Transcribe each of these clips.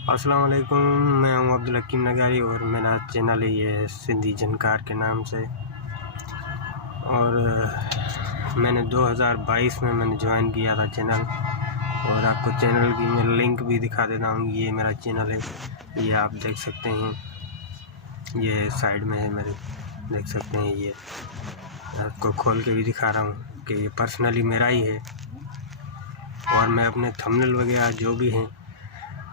अस्सलाम वालेकुम। मैं हूं अब्दुल हकीम नगारी और मेरा चैनल है ये सिंधी जनकार के नाम से। और मैंने 2022 में ज्वाइन किया था चैनल, और आपको चैनल की मैं लिंक भी दिखा देता हूं। ये मेरा चैनल है, ये आप देख सकते हैं, ये साइड में है मेरे, देख सकते हैं। ये आपको खोल के भी दिखा रहा हूं कि ये पर्सनली मेरा ही है। और मैं अपने थंबनेल वगैरह जो भी हैं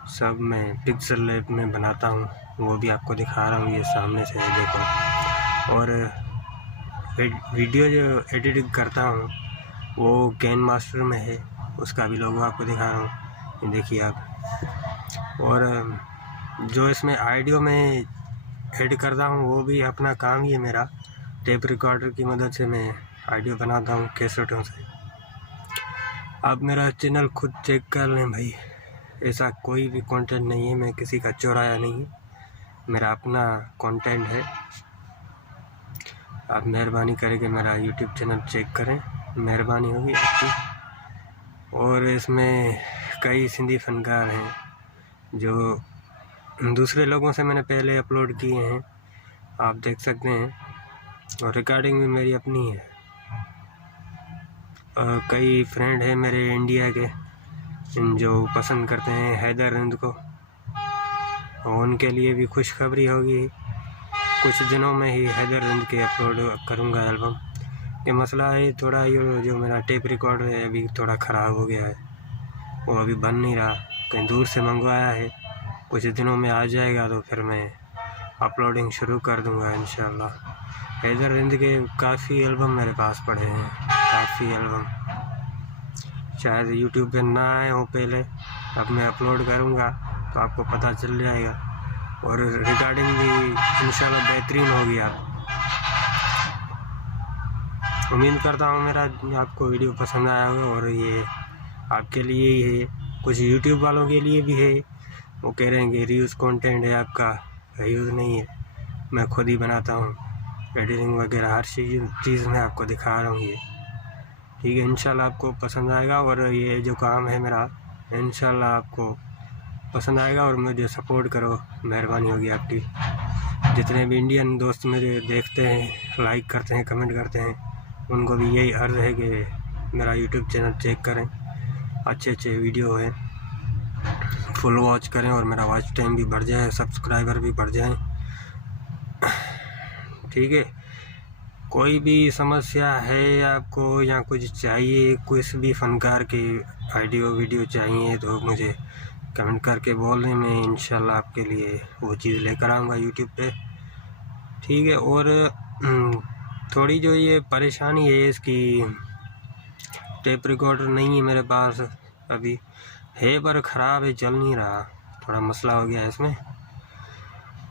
सब मैं पिक्सल लैब में बनाता हूँ, वो भी आपको दिखा रहा हूँ। ये सामने से है, देखो। और वीडियो जो एडिटिंग करता हूँ वो कैन मास्टर में है, उसका भी लोगो आपको दिखा रहा हूँ, ये देखिए आप। और जो इसमें ऑडियो में ऐड करता हूँ वो भी अपना काम ही है मेरा। टेप रिकॉर्डर की मदद से मैं ऑडियो बनाता हूँ कैसेटों से। आप मेरा चैनल खुद चेक कर लें भाई, ऐसा कोई भी कंटेंट नहीं है, मैं किसी का चुराया नहीं है, मेरा अपना कंटेंट है। आप मेहरबानी करके मेरा यूट्यूब चैनल चेक करें, मेहरबानी होगी आपकी। और इसमें कई सिंधी फनकार हैं जो दूसरे लोगों से मैंने पहले अपलोड किए हैं, आप देख सकते हैं। और रिकॉर्डिंग भी मेरी अपनी है। कई फ्रेंड हैं मेरे इंडिया के जो पसंद करते हैं हैदर रंद को, और उनके लिए भी खुशखबरी होगी। कुछ दिनों में ही हैदर रंद के अपलोड करूंगा एल्बम। ये मसला है थोड़ा, ये जो मेरा टेप रिकॉर्डर है अभी थोड़ा ख़राब हो गया है, वो अभी बन नहीं रहा, कहीं दूर से मंगवाया है। कुछ दिनों में आ जाएगा तो फिर मैं अपलोडिंग शुरू कर दूंगा इंशाल्लाह। हैदर रंद के काफ़ी एल्बम मेरे पास पड़े हैं, काफ़ी एल्बम, शायद यूट्यूब पे ना आए हो पहले, अब मैं अपलोड करूँगा तो आपको पता चल जाएगा। और रिकॉर्डिंग भी इंशाल्लाह बेहतरीन होगी। आप उम्मीद करता हूँ मेरा आपको वीडियो पसंद आया होगा। और ये आपके लिए ही है, कुछ यूट्यूब वालों के लिए भी है, वो कह रहे हैं कि रीयूज़ कंटेंट है आपका, रीयूज़ नहीं है, मैं खुद ही बनाता हूँ, एडिटिंग वगैरह हर चीज़ में आपको दिखा रहा हूँ। ये ठीक है, इंशाल्लाह आपको पसंद आएगा। और ये जो काम है मेरा इंशाल्लाह आपको पसंद आएगा, और मुझे सपोर्ट करो, मेहरबानी होगी आपकी। जितने भी इंडियन दोस्त मेरे देखते हैं, लाइक करते हैं, कमेंट करते हैं, उनको भी यही अर्ज़ है कि मेरा यूट्यूब चैनल चेक करें, अच्छे अच्छे वीडियो हैं, फुल वॉच करें और मेरा वॉच टाइम भी बढ़ जाए, सब्सक्राइबर भी बढ़ जाए। ठीक है, कोई भी समस्या है आपको या कुछ चाहिए, कुछ भी फनकार की ऑडियो वीडियो चाहिए तो मुझे कमेंट करके बोल दें, मैं इंशाल्लाह आपके लिए वो चीज़ लेकर आऊँगा यूट्यूब पे। ठीक है। और थोड़ी जो ये परेशानी है इसकी, टेप रिकॉर्डर नहीं है मेरे पास अभी, है पर ख़राब है, चल नहीं रहा, थोड़ा मसला हो गया है इसमें।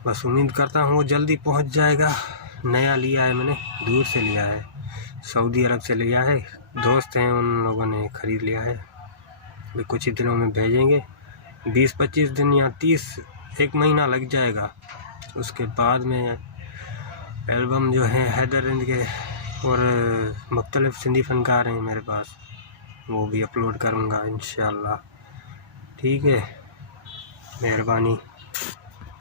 बस उम्मीद करता हूँ वो जल्दी पहुँच जाएगा। नया लिया है मैंने, दूर से लिया है, सऊदी अरब से लिया है, दोस्त हैं उन लोगों ने ख़रीद लिया है, वे कुछ ही दिनों में भेजेंगे। 20-25 दिन या 1 महीना लग जाएगा। उसके बाद में एल्बम जो है हैदर रंद के और मुख्तलिफ़ सिंधी फनकार हैं मेरे पास, वो भी अपलोड करूँगा इंशाल्लाह। ठीक है, मेहरबानी।